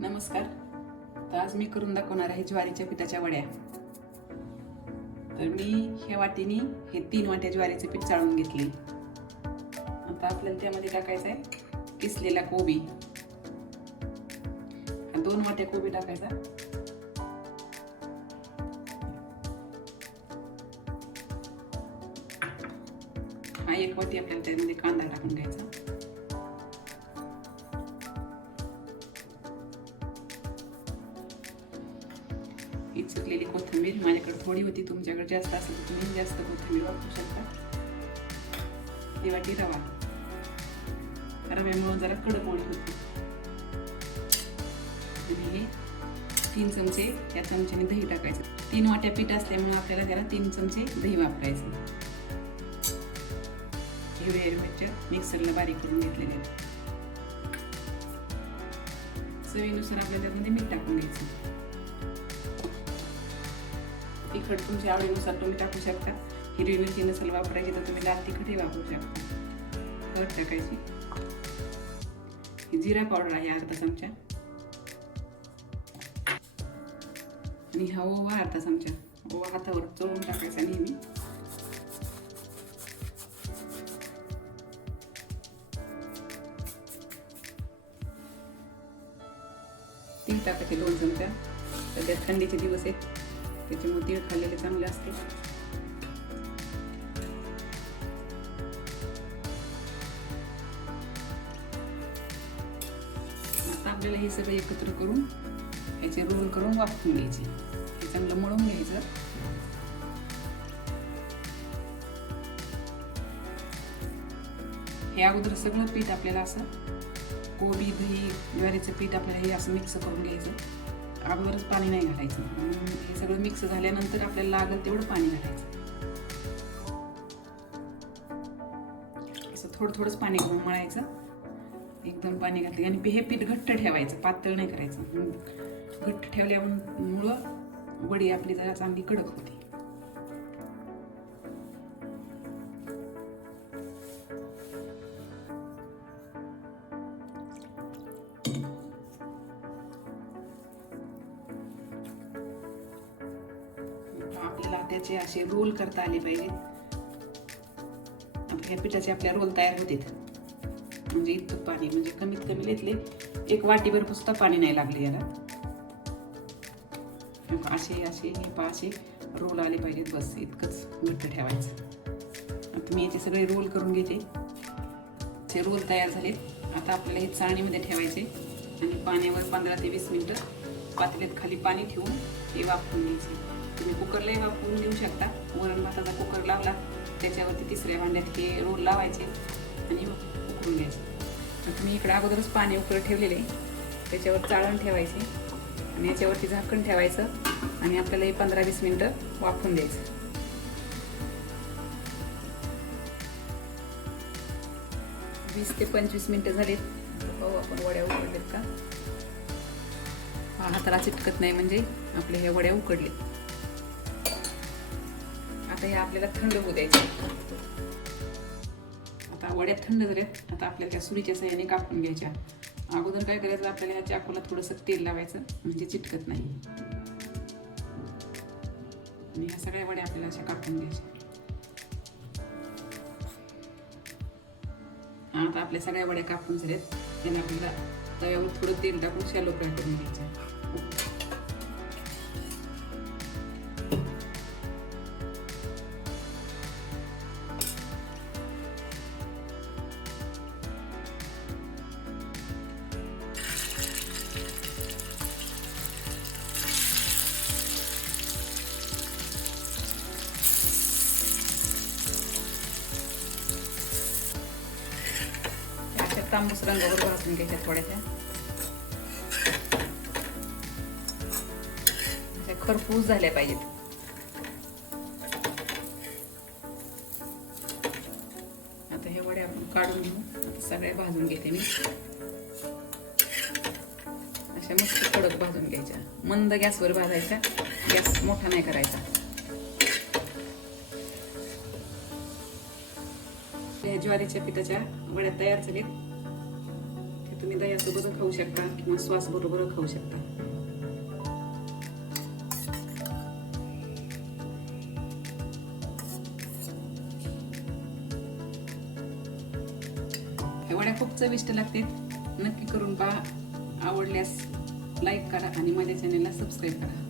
नमस्कार. तर आज मी करून दाखवणार आहे ज्वारीच्या पिठाच्या वड्या. तर मी ह्या वाटीने हे तीन वाट्या ज्वारीचे पीठ चाळून घेतले. आता आपल्याला त्यामध्ये टाकायचं आहे किसलेला कोबी. हा दोन वाट्या कोबी टाकायचा. हा एक वाटी आपल्याला त्यामध्ये कांदा टाकून घ्यायचा. ही कोथिंबीर माझ्याकडे थोडी होती तुमच्याकडे जास्त असेल तर तुम्ही जास्त कोथिंबीर वापरू शकता. ती वाटी रवा. रव्यामुळे जरा कडक पोळी होती. आणि हे तीन चमचे या चमच्याने दही टाकायचं. तीन वाट्या पीठ असल्यामुळे आपल्याला त्याला तीन चमचे दही वापरायचं. हिरवे हिरव्याच्या मिक्सरला बारीक करून घेतलेले आहेत. चवीनुसार आपल्याला त्यामध्ये मीठ टाकून घ्यायचं. तिखट तुमच्या आवडीनुसार तुम्ही टाकू शकता. हिरवी मिरची नसेल वापरायची तर तुम्ही लाल तिखटही वापरू शकता. हळद टाकायची. ही जिरा पावडर आहे अर्धा चमचा. आणि हा ओवा अर्धा चमचा. ओवा हातावर चोळून टाकायचा नेहमी. तीळ टाकायचे दोन चमचा. सध्या थंडीचे दिवस आहेत. त्याच्यामुळे तीळ खाल्लेले चांगले असते. आता आपल्याला हे सगळं एकत्र करून याचे रोल करून वापरून घ्यायचे. हे चांगलं मळून घ्यायचं. हे अगोदर सगळं पीठ आपल्याला असं कोबी दही ज्वारीचं पीठ आपल्याला हे असं मिक्स करून घ्यायचं. अगोदरच पाणी नाही घालायचं. हे सगळं मिक्स झाल्यानंतर आपल्याला लागेल तेवढं पाणी घालायचं. असं थोडं थोडंच पाणी घालून मळायचं. एकदम पाणी घातलं आणि हे पीठ घट्ट ठेवायचं पातळ नाही करायचं. घट्ट ठेवल्यामुळं वडी आपली जरा चांगली कडक होते. त्याचे असे रोल करता आले पाहिजेत आपल्या पिठाचे आपल्या रोल तयार होतात म्हणजे इतकं पाणी म्हणजे कमीत कमी घेतले एक वाटीभर पुसता पाणी नाही लागले याला. असे असे हे पा असे रोल आले पाहिजेत. बस इतकंच घट्ट ठेवायचं. आता मी याचे सगळे रोल करून घेते. ते रोल तयार झालेत. आता आपल्याला हे चाळणीमध्ये ठेवायचे. आणि पाण्यावर पंधरा ते वीस मिनटं पातळीत खाली पाणी ठेवून हे वापरून घ्यायचे. तुम्ही कुकरलाही वापरून देऊ शकता. वरण भाताचा कुकर लावला. त्याच्यावरती तिसऱ्या भांड्यात हे रोल लावायचे आणि उकळून घ्यायचे. तर तुम्ही इकडे अगोदरच पाणी उकळत ठेवलेले त्याच्यावर चाळण ठेवायचे. आणि याच्यावरती झाकण ठेवायचं. आणि आपल्याला हे पंधरा वीस मिनटं वापरून द्यायचं. वीस ते पंचवीस मिनटं झालीत. पाहू आपण वड्या उकडलेत का? हा हाताला चिटकत नाही म्हणजे आपले ह्या वड्या उकडले आता हे आपल्याला थंड होऊ द्यायचे आता वड्या थंड झाल्यात आता आपल्याला त्या सुरीच्या सहाय्याने कापून घ्यायच्या. अगोदर काय करायचं आपल्याला ह्या चाकूला थोडंसं तेल लावायचं म्हणजे चिटकत नाही. आणि ह्या सगळ्या वड्या आपल्याला अशा कापून घ्यायच्या. आता आपल्या सगळ्या वड्या कापून झाल्यात. त्याने आपल्याला तव्यावर थोडं तेल टाकून शॅलो फ्राय करून आहे तांबूस रंगावर भाजून घ्यायच्या थोड्याशा. अशा खरपूस झाल्या पाहिजेत. आता हे वडे आपण काढून घेऊ. आता सगळ्या भाजून घेते मी. अशा मस्त कडक भाजून घ्यायच्या. मंद गॅसवर भाजायच्या गॅस मोठा नाही करायचा. ज्वारीच्या पिठाच्या वड्या तयार झालेत. तुम्ही दह्यासोबत खाऊ शकता किंवा श्वास बरोबर खाऊ शकता. वड्या खूप चविष्ट लागतील. नक्की करून पहा. आवडल्यास लाईक करा आणि माझ्या चॅनेलला सबस्क्राईब करा.